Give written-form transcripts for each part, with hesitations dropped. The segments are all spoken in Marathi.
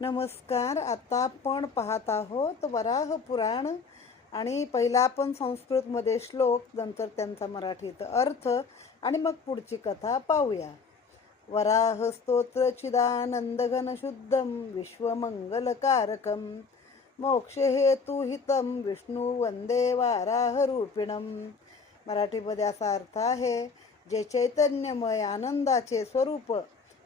नमस्कार. आता आपण पाहत आहोत वराह पुराण आणि पहिला आपण संस्कृतमध्ये श्लोक, नंतर त्यांचा मराठीत अर्थ आणि मग पुढची कथा पाहूया. वराह स्तोत्र चिदानंदघन शुद्धम विश्वमंगलकारकम मोक्षहेतुहितं विष्णू वंदे वाराह रूपिणम. मराठीमध्ये असा अर्थ आहे, जे चैतन्यमय आनंदाचे स्वरूप,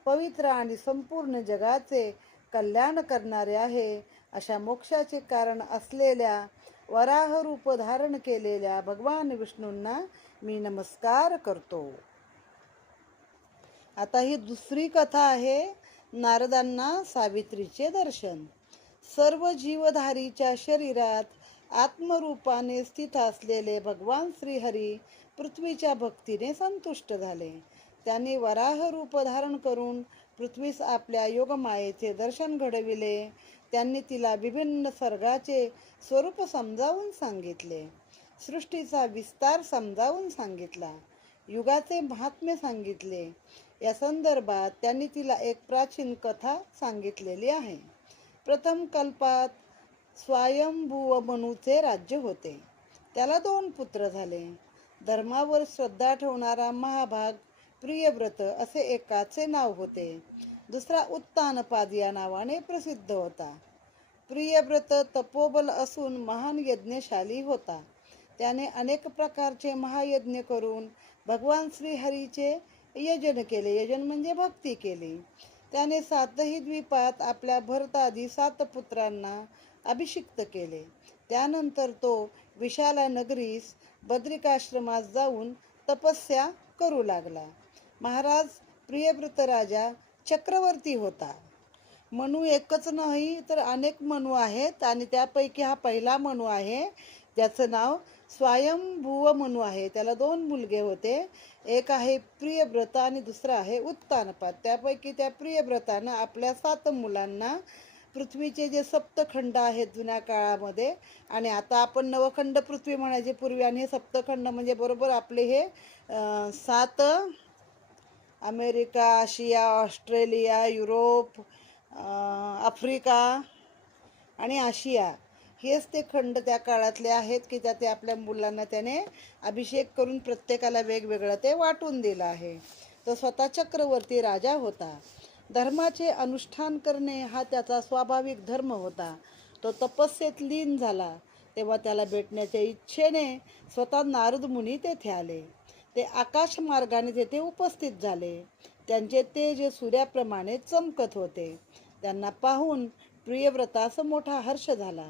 पवित्र आणि संपूर्ण जगाचे कल्याण करणारे आहे, अशा मोक्षाचे कारण असलेल्या वराह रूप धारण केलेल्या भगवान विष्णूंना मी नमस्कार करतो. आता ही दुसरी कथा आहे, नारदांना सावित्रीचे दर्शन. सर्व जीवधारीच्या शरीरात आत्मरूपाने स्थित असलेले भगवान श्रीहरी पृथ्वीच्या भक्तीने संतुष्ट झाले. त्यांनी वराह रूप धारण करून पृथ्वीस आपल्या योगमायेचे दर्शन घडविले. त्यांनी तिला विभिन्न सर्गाचे स्वरूप समजावून सांगितले, सृष्टीचा विस्तार समजावून सांगितला, युगाचे महात्म्य सांगितले. या संदर्भात त्यांनी तिला एक प्राचीन कथा सांगितलेली आहे. प्रथम कल्पात स्वयंभुव मनूचे राज्य होते. त्याला 2 पुत्र झाले. धर्मावर श्रद्धा ठेवणारा महाभाग प्रियव्रत असे एकाचे नाव होते. दुसरा उत्तानपाद या नावाने प्रसिद्ध होता. प्रियव्रत तपोबल असून महान यज्ञशाली होता. त्याने अनेक प्रकारचे महायज्ञ करून भगवान श्रीहरीचे यजन केले. यजन म्हणजे भक्ती केली. त्याने 7ही द्वीपात आपल्या भरतादी 7 पुत्रांना अभिषिक्त केले. त्यानंतर तो विशाला नगरीस बद्रिकाश्रमात जाऊन तपस्या करू लागला. महाराज प्रियव्रत राजा चक्रवर्ती होता. मनू एकच नाही तर अनेक मनू आहेत आणि त्यापैकी हा पहिला मनू आहे, ज्याचं नाव स्वयंभुव मनू आहे. त्याला 2 मुलगे होते. एक आहे प्रियव्रत आणि दुसरा आहे उत्तानपाद. त्यापैकी त्या प्रियव्रतानं आपल्या 7 मुलांना पृथ्वीचे जे सप्तखंड आहेत जुन्या काळामध्ये, आणि आता आपण नवखंड पृथ्वी म्हणायचे पूर्वी, आणि हे सप्तखंड म्हणजे बरोबर आपले हे 7 अमेरिका, आशिया, ऑस्ट्रेलिया, युरोप, आफ्रिका आणि आशिया, हेच ते खंड त्या काळातले आहेत की त्या ते आपल्या मुलांना त्याने अभिषेक करून प्रत्येकाला वेगवेगळं ते वाटून दिलं आहे. तो स्वतः चक्रवर्ती राजा होता. धर्माचे अनुष्ठान करणे हा त्याचा स्वाभाविक धर्म होता. तो तपस्येत लीन झाला तेव्हा त्याला भेटण्याच्या इच्छेने स्वतः नारद मुनी तेथे आले. ते आकाश मार्गाने तेथे उपस्थित झाले. त्यांचे तेज सूर्याप्रमाणे चमकत होते. त्यांना पाहून प्रियव्रतास मोठा हर्ष झाला.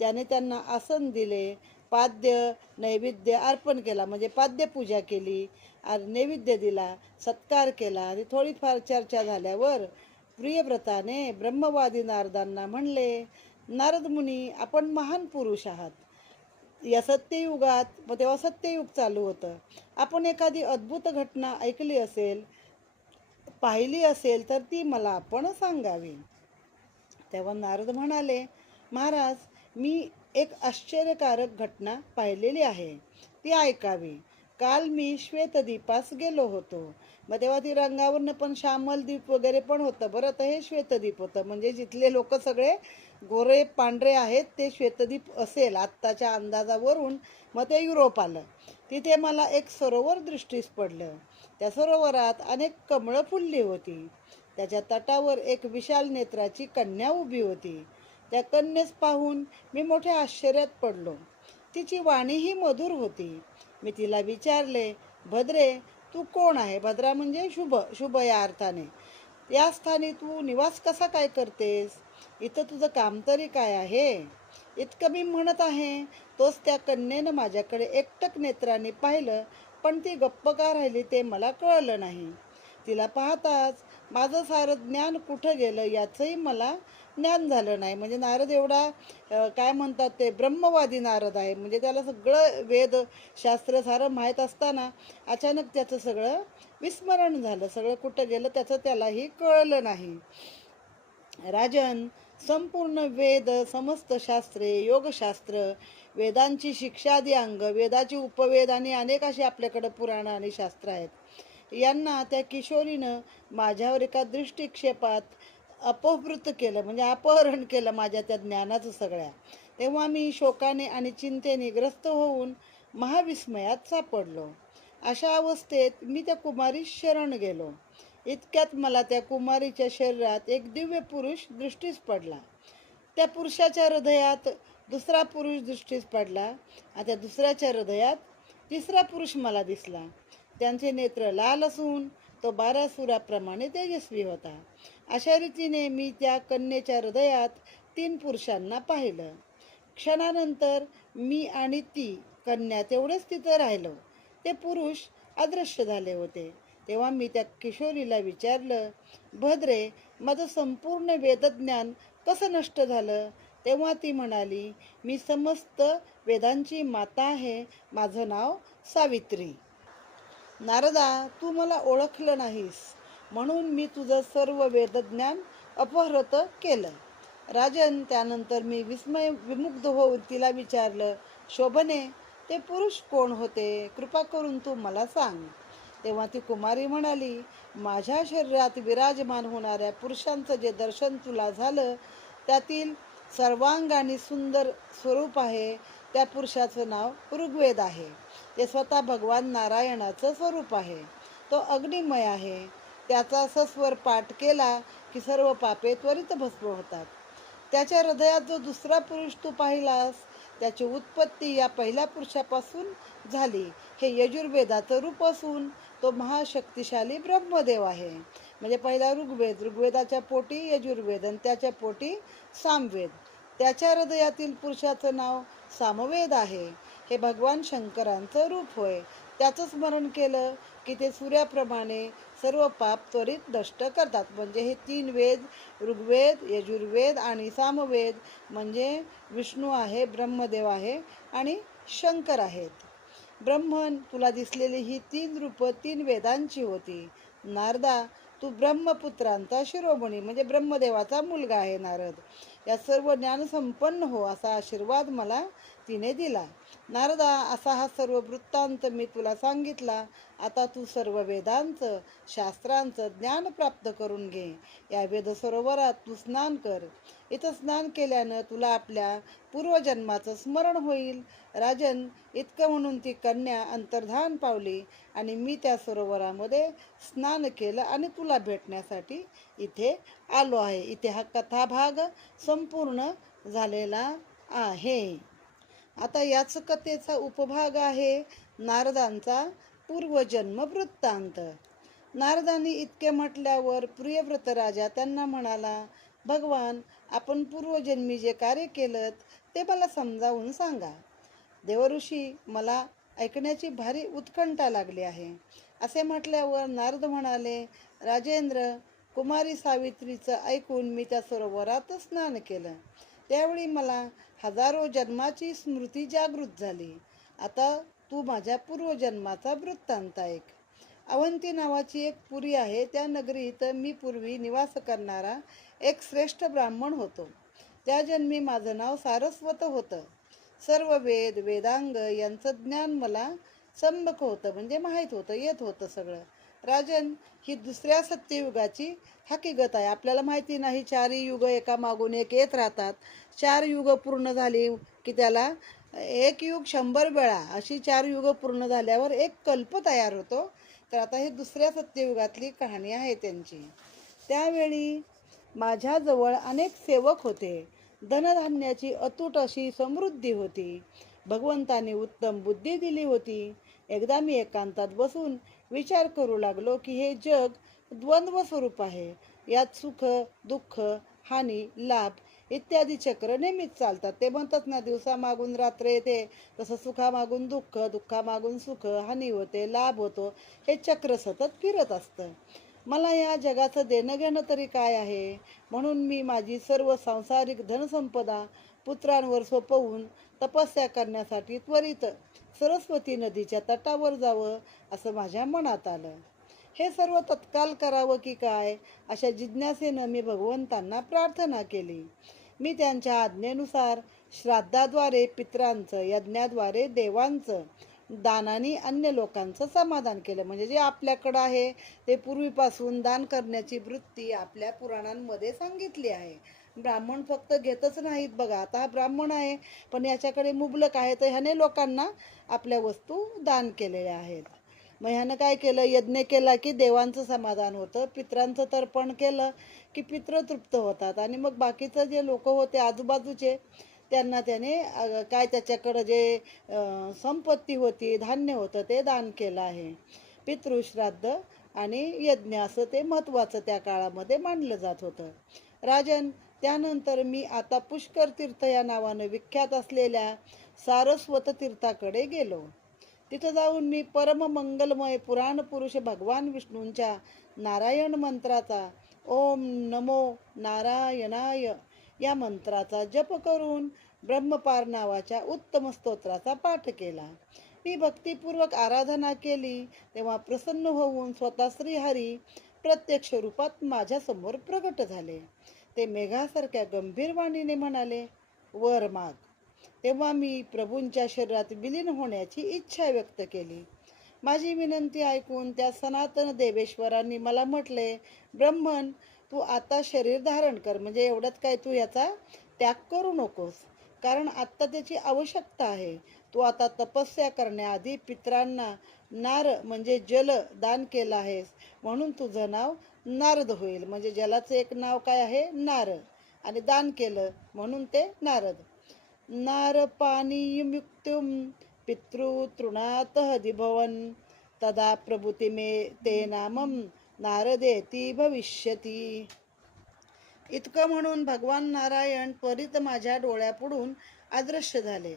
त्याने त्यांना आसन दिले, पाद्य नैवेद्य अर्पण केला, म्हणजे पाद्यपूजा केली, नैवेद्य दिला, सत्कार केला. आणि थोडीफार चर्चा झाल्यावर प्रियव्रताने ब्रह्मवादी नारदांना म्हणले, नारद मुनी, आपण महान पुरुष आहात. या सत्ययुगात, मग तेव्हा सत्ययुग चालू होतं, आपण एखादी अद्भुत घटना ऐकली असेल, पाहिली असेल तर ती मला आपण सांगावी. तेव्हा नारद म्हणाले, महाराज, मी एक आश्चर्यकारक घटना पाहिलेली आहे, ती ऐकावी. काल मी श्वेतद्वीपास गेलो होतो. मग तेव्हा ती रंगावरनं पण श्यामलद्वीप वगैरे पण होतं बरं. तर हे श्वेतद्वीप होतं, म्हणजे जिथले लोक सगळे गोरे पांढरे आहेत ते श्वेतद्वीप असेल आत्ताच्या अंदाजावरून. मग ते युरोप आलं. तिथे मला एक सरोवर दृष्टीस पडलं. त्या सरोवरात अनेक कमळं फुलली होती. त्याच्या तटावर एक विशाल नेत्राची कन्या उभी होती. त्या कन्येस पाहून मी मोठ्या आश्चर्यात पडलो. तिची वाणीही मधुर होती. मी तिला विचारले, भद्रे, तू कोण आहे? भद्रा म्हणजे शुभ, शुभ या अर्थाने. या स्थानी तू निवास कसा काय करतेस? इथं तुझं काम तरी काय आहे? इतकं मी म्हणत आहे तोच त्या कन्येनं माझ्याकडे एकटक नेत्राने पाहिलं, पण ती गप्प का राहिली ते मला कळलं नाही. तिला पाहताच माझं सारं ज्ञान कुठं गेलं याचंही मला ज्ञान झालं नाही. म्हणजे नारद एवढा काय म्हणतात ते ब्रह्मवादी नारद आहे. म्हणजे त्याला सगळं वेद शास्त्र सारं माहीत असताना अचानक त्याचं सगळं विस्मरण झालं. सगळं कुठं गेलं त्याचं त्यालाही कळलं नाही. राजन, संपूर्ण वेद, समस्त शास्त्रे, योगशास्त्र, वेदांची शिक्षादी अंग, वेदाची उपवेद आणि अनेक अशी आपल्याकडं पुराणं आणि शास्त्र आहेत. यांना त्या किशोरीनं माझ्यावर एका दृष्टिक्षेपात अपहृत केलं, म्हणजे अपहरण केलं माझ्या त्या ज्ञानाचं सगळ्या. तेव्हा मी शोकाने आणि चिंतेने ग्रस्त होऊन महाविस्मयात सापडलो. अशा अवस्थेत मी त्या कुमारीस शरण गेलो. इतक्यात मला त्या कुमारीच्या शरीरात एक दिव्य पुरुष दृष्टीस पडला. त्या पुरुषाच्या हृदयात दुसरा पुरुष दृष्टीस पडला आणि त्या दुसऱ्याच्या हृदयात तिसरा पुरुष मला दिसला. त्यांचे नेत्र लाल असून तो बारासुराप्रमाणे तेजस्वी होता. अशा रीतीने मी त्या कन्येच्या हृदयात 3 पुरुषांना पाहिलं. क्षणानंतर मी आणि ती कन्या तेवढेच तिथं राहिलो. ते पुरुष अदृश्य झाले होते. तेव्हा मी त्या किशोरीला विचारलं, भद्रे, माझं संपूर्ण वेदज्ञान कसं नष्ट झालं? तेव्हा ती म्हणाली, मी समस्त वेदांची माता आहे. माझं नाव सावित्री. नारदा, तू मला ओळखलं नाहीस, म्हणून मी तुझं सर्व वेदज्ञान अपहृत केलं. राजन, त्यानंतर मी विमुग्ध होऊन तिला विचारलं, शोभने, ते पुरुष कोण होते? कृपा करून तू मला सांग. तेव्हा ती कुमारी म्हणाली, माझ्या शरीरात विराजमान होणाऱ्या पुरुषांचं जे दर्शन तुला झालं, त्यातील सर्वांगाने सुंदर स्वरूप आहे त्या पुरुषाचं नाव ऋग्वेद आहे. ते स्वतः भगवान नारायणाचं स्वरूप आहे. तो अग्निमय आहे. त्याचा सस्वर पाठ केला की सर्व पापे त्वरित भस्म होतात. त्याच्या हृदयात जो दुसरा पुरुष तू पाहिलास, त्याची उत्पत्ती या पहिल्या पुरुषापासून झाली. हे यजुर्वेदाचं रूप असून तो महाशक्तिशाली ब्रह्मदेव आहे. म्हणजे पहिला ऋग्वेद, ऋग्वेदाच्या पोटी यजुर्वेद आणि त्याच्या पोटी सामवेद. त्याच्या हृदयातील पुरुषाचं नाव सामवेद आहे. हे भगवान शंकरांचं रूप होय. त्याचं स्मरण केलं की ते सूर्याप्रमाणे सर्व पाप त्वरित नष्ट करतात. म्हणजे हे 3 वेद, ऋग्वेद, यजुर्वेद आणि सामवेद, म्हणजे विष्णू आहे, ब्रह्मदेव आहे आणि शंकर आहेत. ब्रह्मन, तुला दिसलेली ही 3 रूपं 3 वेदांची होती. नारदा, तू ब्रह्मपुत्रांचा शिरोमणी, म्हणजे ब्रह्मदेवाचा मुलगा आहे नारद. या सर्व ज्ञान संपन्न हो, असा आशीर्वाद मला तिने दिला. नारदा, असा हा सर्व वृत्तांत मी तुला सांगितला. आता तू सर्व वेदांचं, शास्त्रांचं ज्ञान प्राप्त करून घे. या वेद सरोवरात तू स्नान कर. इथं स्नान केल्यानं तुला आपल्या पूर्वजन्माचं स्मरण होईल. राजन, इतकं म्हणून ती कन्या अंतर्धान पावली आणि मी त्या सरोवरामध्ये स्नान केलं आणि तुला भेटण्यासाठी इथे आलो आहे. इथे हा कथाभाग संपूर्ण झालेला आहे. आता याच कथेचा उपभाग आहे नारदांचा पूर्वजन्म वृत्तांत. नारदांनी इतके म्हटल्यावर प्रियव्रत राजा त्यांना म्हणाला, भगवान, आपण पूर्वजन्मी जे कार्य केलं ते मला समजावून सांगा. देवऋषी, मला ऐकण्याची भारी उत्कंठा लागली आहे. असे म्हटल्यावर नारद म्हणाले, राजेंद्र, कुमारी सावित्रीचं ऐकून मी त्या सरोवरात स्नान केलं. त्यावेळी मला हजारो जन्माची स्मृती जागृत झाली. आता तू माझ्या पूर्वजन्माचा वृत्तांत ऐक. अवंती नावाची एक पुरी आहे. त्या नगरीत मी पूर्वी निवास करणारा एक श्रेष्ठ ब्राह्मण होतो. त्या जन्मी माझं नाव सारस्वत होतं. सर्व वेद, वेदांग यांचं ज्ञान मला सम्यक होतं, म्हणजे माहीत होतं, येत होतं सगळं. राजन, ही दुसऱ्या सत्ययुगाची हकीकत आहे. आपल्याला माहिती नाही, 4 युग एका मागून एक येत राहतात. 4 युग पूर्ण झाली की त्याला एक युग 100 वेळा, अशी 4 युग पूर्ण झाल्यावर एक कल्प तयार होतो. तर आता ही दुसऱ्या सत्ययुगातली कहाणी आहे त्यांची. त्यावेळी माझ्याजवळ अनेक सेवक होते. धनधान्याची अतूट अशी समृद्धी होती. भगवंताने उत्तम बुद्धी दिली होती. एकदा मी एकांतात बसून विचार करू लागलो की हे जग द्वंद्व स्वरूप आहे. यात सुख, दुःख, हानी, लाभ इत्यादी चक्र नेहमीच चालतात. ते म्हणतात ना, दिवसामागून रात्र येते, तसं सुखामागून दुःख, दुःखामागून सुख, हानी होते, लाभ होतो. हे चक्र सतत फिरत असतं. मला या जगाचं देणं घेणं तरी काय आहे? म्हणून मी माझी सर्व सांसारिक धनसंपदा पुत्रांवर सोपवून तपस्या करण्यासाठी त्वरित सरस्वती नदीच्या तटावर जावं असं माझ्या मनात आलं. हे सर्व तत्काल करावं की काय, अशा जिज्ञासेनं मी भगवंतांना प्रार्थना केली. मी त्यांच्या आज्ञेनुसार श्राद्धाद्वारे पितरांचं, यज्ञाद्वारे देवांचं, दानाने अन्य लोकांचं समाधान केलं. म्हणजे जे आपल्याकडं आहे ते पूर्वीपासून दान करण्याची वृत्ती आपल्या पुराणांमध्ये सांगितली आहे. ब्राह्मण फक्त घेतच नाहीत बघा. आता हा ब्राह्मण आहे पण याच्याकडे मुबलक आहे, तर ह्याने लोकांना आपल्या वस्तू दान केलेल्या आहेत. मग ह्यानं काय केलं, यज्ञ केला की देवांचं समाधान होतं, पित्रांचं तर्पण केलं की पित्र तृप्त होतात, आणि मग बाकीचं जे लोक होते आजूबाजूचे त्यांना त्याने काय त्याच्याकडं जे संपत्ती होती, धान्य होतं ते दान केलं आहे. पितृश्राद्ध आणि यज्ञ असं ते महत्त्वाचं त्या काळामध्ये मानलं जात होतं. राजन, त्यानंतर मी आता पुष्कर तीर्थ या नावानं विख्यात असलेल्या सारस्वत तीर्थाकडे गेलो. तिथं जाऊन मी परम मंगलमय पुराण पुरुष भगवान विष्णूंच्या नारायण मंत्राचा, ओम नमो नारायणाय या मंत्राचा जप करून ब्रह्मपार नावाच्या उत्तम स्तोत्राचा पाठ केला. मी भक्तिपूर्वक आराधना केली तेव्हा प्रसन्न होऊन स्वतः श्रीहरी प्रत्यक्ष रूपात माझ्यासमोर प्रगट झाले. ते मेघासारख्या गंभीर वाणीने म्हणाले, वर माग. तेव्हा मी प्रभूंच्या शरीरात विलीन होण्याची इच्छा व्यक्त केली. माझी विनंती ऐकून त्या सनातन देवेश्वरांनी मला म्हटले, ब्रह्मन, तू आता शरीर धारण कर. म्हणजे एवढंच काय, तू याचा त्याग करू नकोस, कारण आत्ता त्याची आवश्यकता आहे. तू आता तपस्या करण्याआधी पितरांना नार म्हणजे जल दान केलं आहेस, म्हणून तुझं नाव नारद होईल. म्हणजे जलाचं एक नाव काय आहे, नार, आणि दान केलं म्हणून ते नारद. नार पानीयुक्तुम पितृतृणात हदिभवन तदा प्रभूती मे ते नामम नारदेती भविष्यती. इतकं म्हणून भगवान नारायण त्वरित माझ्या डोळ्यापुढून अदृश्य झाले.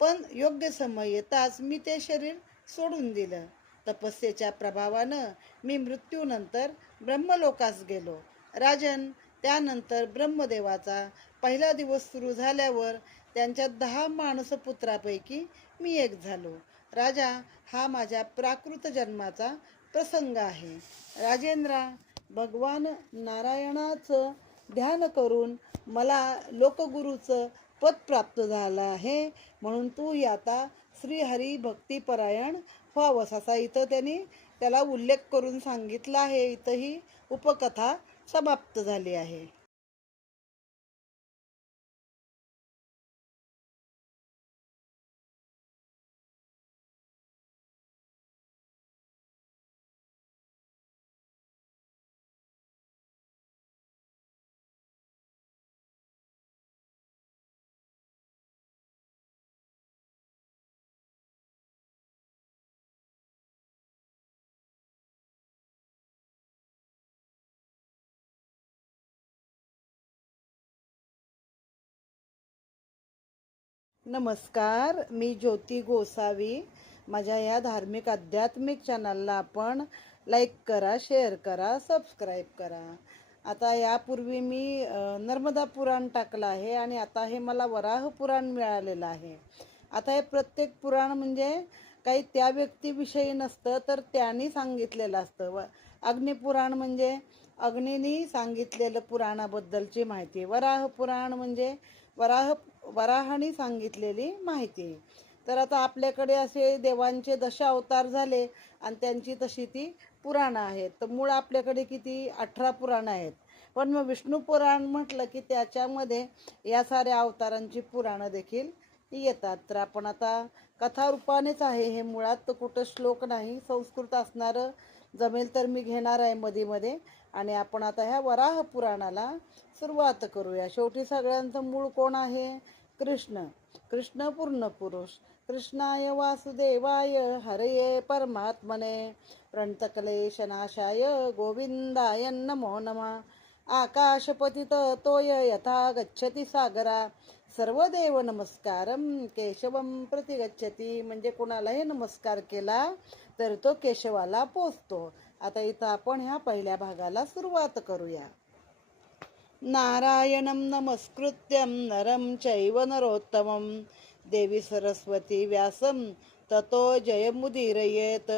पण योग्य समय येताच मी ते शरीर सोडून दिलं. तपस्येच्या प्रभावानं मी मृत्यूनंतर ब्रह्मलोकास गेलो. राजन, त्यानंतर ब्रह्मदेवाचा पहिला दिवस सुरू झाल्यावर त्यांच्या 10 मानसपुत्रापैकी मी एक झालो. राजा, हा माझ्या प्राकृत जन्माचा प्रसंग आहे. राजेंद्रा, भगवान नारायणाचं ध्यान करून मला लोकगुरूचं पद प्राप्त झालं आहे, म्हणून तूही आता श्रीहरी भक्तिपरायण व्हावंस, असा इथं त्यांनी त्याला उल्लेख करून सांगितला आहे. इथं ही उपकथा समाप्त झाली आहे. नमस्कार, मी ज्योती गोसावी. माझ्या या धार्मिक आध्यात्मिक चॅनलला आपण लाईक करा, शेअर करा, सबस्क्राईब करा. आता यापूर्वी मी नर्मदा पुराण टाकलं आहे आणि आता हे मला वराह पुराण मिळालेलं आहे. आता हे प्रत्येक पुराण म्हणजे काही त्या व्यक्तीविषयी नसतं, तर त्यांनी सांगितलेलं असतं. अग्निपुराण म्हणजे अग्नीनी सांगितलेलं पुराणाबद्दलची माहिती. वराह पुराण म्हणजे वराहाने सांगितलेली माहिती. तर आता आपल्याकडे असे देवांचे दशावतार झाले आणि त्यांची तशी ती पुराणं आहेत. तर मूळ आपल्याकडे किती 18 पुराणं आहेत. पण मग विष्णू पुराण म्हटलं की त्याच्यामध्ये या साऱ्या अवतारांची पुराणं देखील येतात. तर आपण आता कथारूपानेच आहे हे, मुळात तर कुठं श्लोक नाही. संस्कृत असणारं जमेल तर मी घेणार आहे मध्ये मध्ये. आणि आपण आता ह्या वराह पुराणाला सुरुवात करूया. शेवटी सगळ्यांचं मूळ कोण आहे, कृष्ण. कृष्ण पूर्ण पुरुष. कृष्णाय वासुदेवाय हरये परमात्मने प्रणतक्लेशनाशाय गोविंदाय नमो नमः. आकाशपतित तोय यथा गच्छति सागरा सर्वदेव नमस्कारम केशवम प्रति गच्छति. म्हणजे कुणालाही नमस्कार केला तर तो केशवाला पोचतो. आता इथं आपण ह्या पहिल्या भागाला सुरुवात करूया. नारायणं नमस्कृत्यं नरं चैव नरोत्तमं देवी सरस्वती व्यासं ततो जयमुदीरयेत.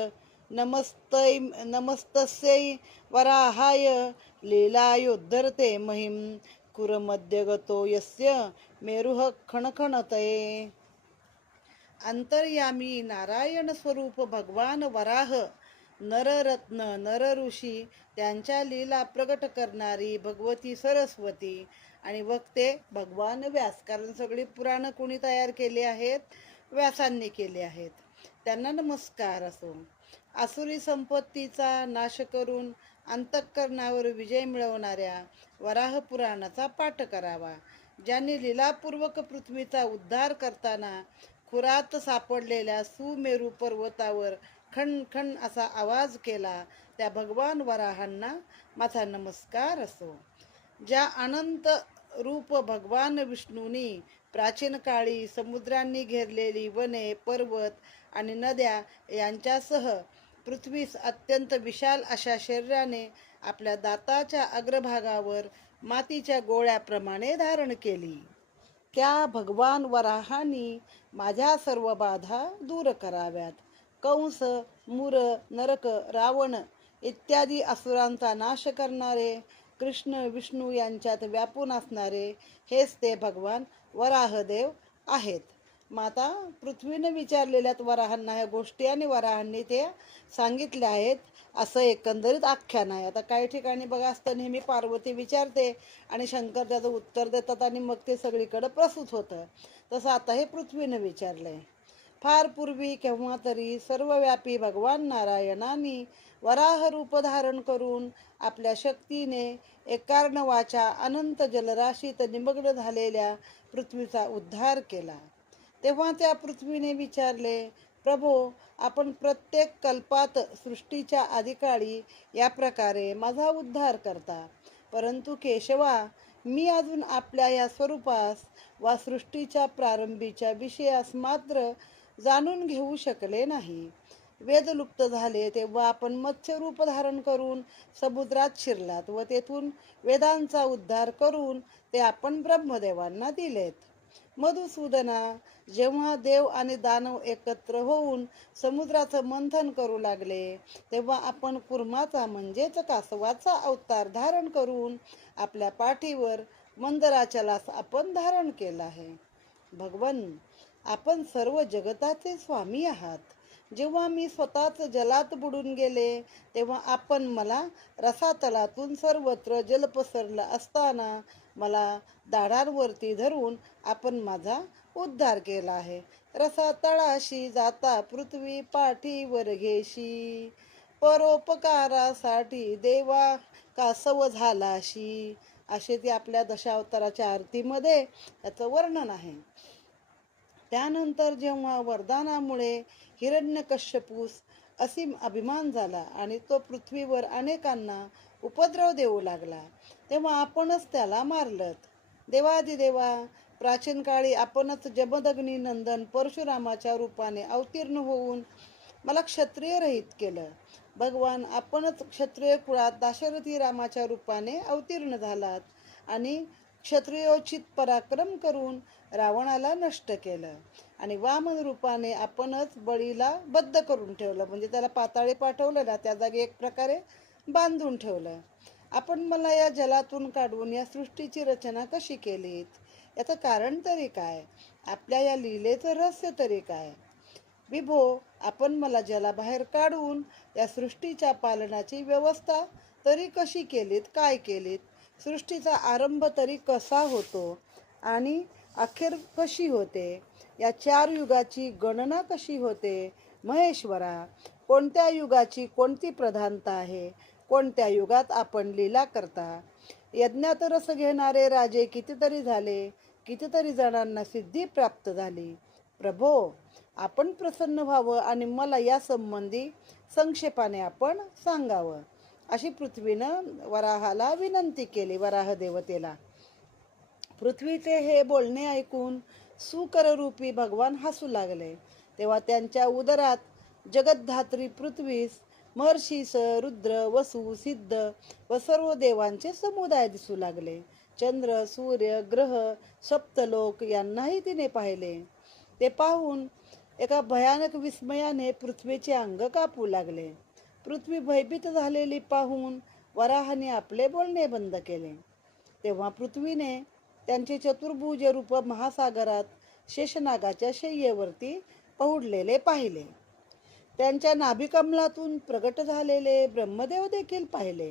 नमस्तस्यै वराहाय लीलायोद्धरते महिं कुरमध्यगतो यस्य मेरुः खणखणतये. अंतर्यामी नारायण स्वरूप भगवान वराह, नररत्न नरऋषी, त्यांच्या लीला प्रगट करणारी भगवती सरस्वती आणि वक्ते भगवान व्यास. कारण सगळी पुराणं कोणी तयार केली आहेत? व्यासांनी केली आहेत. त्यांना नमस्कार असो. आसुरी संपत्तीचा नाश करून अंतःकरणावर विजय मिळवणाऱ्या वराह पुराणाचा पाठ करावा. ज्यांनी लीलापूर्वक पृथ्वीचा उद्धार करताना खुरात सापडलेल्या सुमेरू पर्वतावर खण असा आवाज केला, त्या भगवान वराहांना माझा नमस्कार असो. ज्या अनंत रूप भगवान विष्णूंनी प्राचीन काळी समुद्रांनी घेरलेली वने, पर्वत आणि नद्या यांच्यासह पृथ्वीस अत्यंत विशाल अशा शरीराने आपल्या दाताच्या अग्रभागावर मातीच्या गोळ्याप्रमाणे धारण केली, त्या भगवान वराहांनी माझ्या सर्व बाधा दूर कराव्यात. कंस, मूर, नरक, रावण इत्यादी असुरांचा नाश करणारे, कृष्ण विष्णू यांच्यात व्यापून असणारे हेच ते भगवान वराहदेव आहेत. माता पृथ्वीने विचारलेल्या वराहांना ह्या गोष्टी आणि वराहांनी ते सांगितल्या आहेत, असं एकंदरीत आख्यान आहे. आता काही ठिकाणी बघा असतं नेहमी पार्वती विचारते आणि शंकर त्याचं उत्तर देतात आणि मग ते सगळीकडे प्रसूत होतं. तसं आता हे पृथ्वीने विचारलंय. फार पूर्वी केव्हा तरी सर्वव्यापी भगवान नारायणांनी वराह रूप धारण करून आपल्या शक्तीने एकार्णवाच्या अनंत जलराशीत निमग्न झालेल्या पृथ्वीचा उद्धार केला. तेव्हा त्या पृथ्वीने विचारले, प्रभो, आपण प्रत्येक कल्पात सृष्टीच्या आदिकाळी या प्रकारे माझा उद्धार करता, परंतु केशवा, मी अजून आपल्या या स्वरूपास वा सृष्टीच्या प्रारंभीच्या विषयास मात्र जाणून घेऊ शकले नाही. वेद लुप्त झाले तेव्हा आपण मत्स्यरूप धारण करून समुद्रात शिरलात व तेथून वेदांचा उद्धार करून ते आपण ब्रह्मदेवांना दिलेत. मधुसूदना, जेव्हा देव आणि दानव एकत्र होऊन समुद्राचं मंथन करू लागले तेव्हा आपण कुर्माचा म्हणजेच कासवाचा अवतार धारण करून आपल्या पाठीवर मंदराचलास आपण धारण केला आहे. भगवन, आपण सर्व जगताचे स्वामी आहात. जेव्हा मी स्वतःच जलात बुडून गेले तेव्हा आपण मला रसातलातून सर्वत्र जल पसरला असताना मला दाढांवरती धरून आपण माझा उद्धार केला आहे. रसातळाशी जाता पृथ्वी पाठीवर घेशी, परोपकारासाठी देवा कासव झालाशी, असे ते आपल्या दशावताराच्या आरतीमध्ये याचं वर्णन आहे. त्यानंतर जेव्हा वरदानामुळे हिरण्यकश्यपूस असीम अभिमान झाला आणि तो पृथ्वीवर अनेकांना उपद्रव देऊ लागला तेव्हा आपणच त्याला मारलत. देवादिदेवा, प्राचीन काळी आपणच जमदग्नी नंदन परशुरामाच्या रूपाने अवतीर्ण होऊन मला क्षत्रिय रहित केलं. भगवान, आपणच क्षत्रिय कुळात दाशरथी रामाच्या रूपाने अवतीर्ण झालात आणि क्षत्रियोचित पराक्रम करून रावणाला नष्ट केलं आणि वामन रूपाने आपणच बळीला बद्ध करून ठेवलं, म्हणजे त्याला पाताळी पाठवलं ना, त्या जागी एक प्रकारे बांधून ठेवलं. आपण मला या जलातून काढून या सृष्टीची रचना कशी केलीत? याचं कारण तरी काय? आपल्या या लीलेचं रहस्य तरी काय? विभो, आपण मला जलाबाहेर काढून या सृष्टीच्या पालनाची व्यवस्था तरी कशी केलीत? काय केलीत? सृष्टीचा आरंभ तरी कसा होतो आणि अखेर कशी होते? या 4 युगाची गणना कशी होते? महेश्वरा, कोणत्या युगाची कोणती प्रधानता आहे? कोणत्या युगात आपण लीला करता? यज्ञात रस घेणारे राजे कितीतरी झाले, कितीतरी जणांना सिद्धी प्राप्त झाली. प्रभो, आपण प्रसन्न व्हावं आणि मला या संबंधी संक्षेपाने आपण सांगावं, अशी पृथ्वीनं वराहाला विनंती केली, वराह देवतेला. पृथ्वीचे हे बोलणे ऐकून सुकररूपी भगवान हसू लागले. तेव्हा त्यांच्या उदरात जगद्धात्री पृथ्वीस महर्षीस, रुद्र, वसु, सिद्ध व सर्व देवांचे समुदाय दिसू लागले. चंद्र, सूर्य, ग्रह, सप्तलोक यांनाही तिने पाहिले. ते पाहून एका भयानक विस्मयाने पृथ्वीचे अंग कापू लागले. पृथ्वी भयभीत झालेली पाहून वराहाने आपले बोलणे बंद केले. तेव्हा पृथ्वीने त्यांचे चतुर्भुज रूप महासागरात शेषनागाच्या शय्येवरती पहुडलेले पाहिले. त्यांच्या नाभिकमलातून प्रगट झालेले ब्रह्मदेव देखील पाहिले.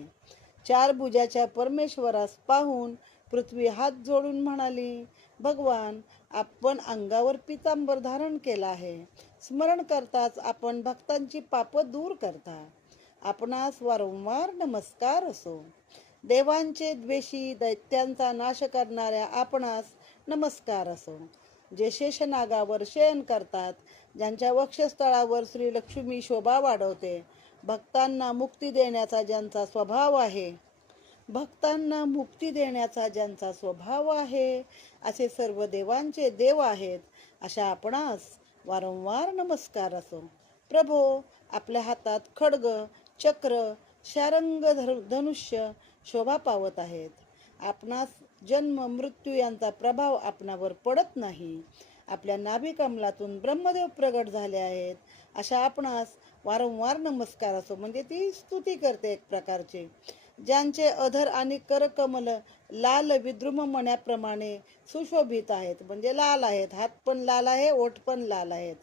4 भुजाच्या परमेश्वरास पाहून पृथ्वी हात जोडून म्हणाली, भगवान, आपण अंगावर पितांबर धारण केला आहे. स्मरण करताच आपण भक्तांची पाप दूर करता. आपणास वारंवार नमस्कार असो. देवांचे द्वेषी दैत्यांचा नाश करणाऱ्या आपणास नमस्कार असो. जे शेषनागावर शयन करतात, ज्यांच्या वक्षस्थळावर श्री लक्ष्मी शोभा वाढवते, भक्तांना मुक्ती देण्याचा ज्यांचा स्वभाव आहे, असे सर्व देवांचे देव आहेत, अशा आपणास वारंवार नमस्कार असो. प्रभो, आपल्या हातात खड्ग, चक्र, शारंग, धनुष्य शोभा पावत आहेत. आपणास जन्म मृत्यू यांचा प्रभाव आपणावर पडत नाही. आपल्या नाभिकमलातून ब्रह्मदेव प्रगट झाले आहेत, अशा आपणास वारंवार नमस्कार असो. म्हणजे ती स्तुती करते एक प्रकारची. ज्यांचे अधर आणि करकमल लाल विद्रुम मण्याप्रमाणे सुशोभित आहेत, म्हणजे लाल आहेत, हात पण लाल आहे, ओठ पण लाल आहेत,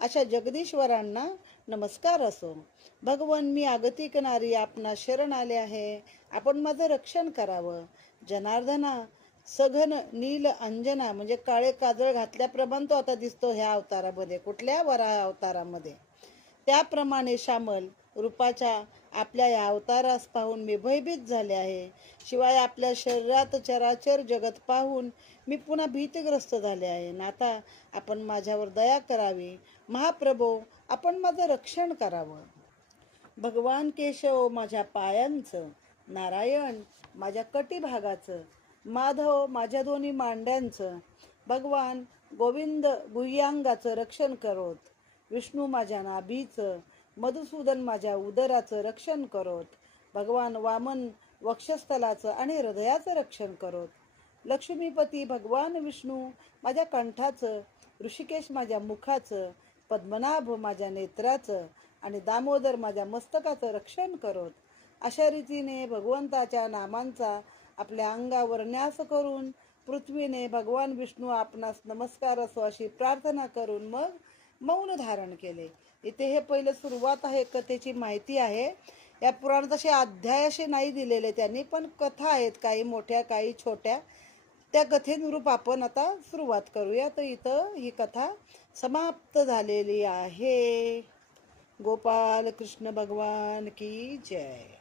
अशा जगदीश्वरांना नमस्कार असो. भगवन, मी आगतिक नारी आपणास शरण आले आहे. आपण माझं रक्षण करावं. जनार्दना, सघन नील अंजना, म्हणजे काळे काजळ घातल्याप्रमाणे तो आता दिसतो ह्या अवतारामध्ये, कुठल्या वराह अवतारामध्ये. त्याप्रमाणे श्यामल रूपाच्या आपल्या या अवतारास पाहून मी भयभीत झाले आहे. शिवाय आपल्या शरीरात चराचर जगत पाहून मी पुन्हा भीतिग्रस्त झाले आहे. नाथा, आपण माझ्यावर दया करावी. महाप्रभो, आपण माझं रक्षण करावं. भगवान केशव माझ्या पायांचं, नारायण माझ्या कटिभागाचं, माधव माझ्या दोन्ही मांड्यांचं, भगवान गोविंद गुह्यांगाचं रक्षण करोत, विष्णू माझ्या नाभीचं, मधुसूदन माझ्या उदराचं रक्षण करोत, भगवान वामन वक्षस्थलाचं आणि हृदयाचं रक्षण करोत, लक्ष्मीपती भगवान विष्णू माझ्या कंठाचं, ऋषिकेश माझ्या मुखाचं, पद्मनाभ माझ्या नेत्राचं आणि दामोदर माझ्या मस्तकाचं रक्षण करोत. अशा रीतीने भगवंताच्या नामांचा आपल्या अंगावर न्यास करून पृथ्वीने भगवान विष्णू आपणास नमस्कार असो अशी प्रार्थना करून मग मौन धारण केले. इथे हे पहिलं सुरुवात आहे, कथेची माहिती आहे. या पुराणात असे अध्याय असे नाही दिलेले त्यांनी, पण कथा आहेत, काही मोठ्या काही छोट्या. त्या कथेनुरूप आपण आता सुरुवात करूया. तर इथं ही कथा समाप्त झालेली आहे. गोपाल कृष्ण भगवान की जय.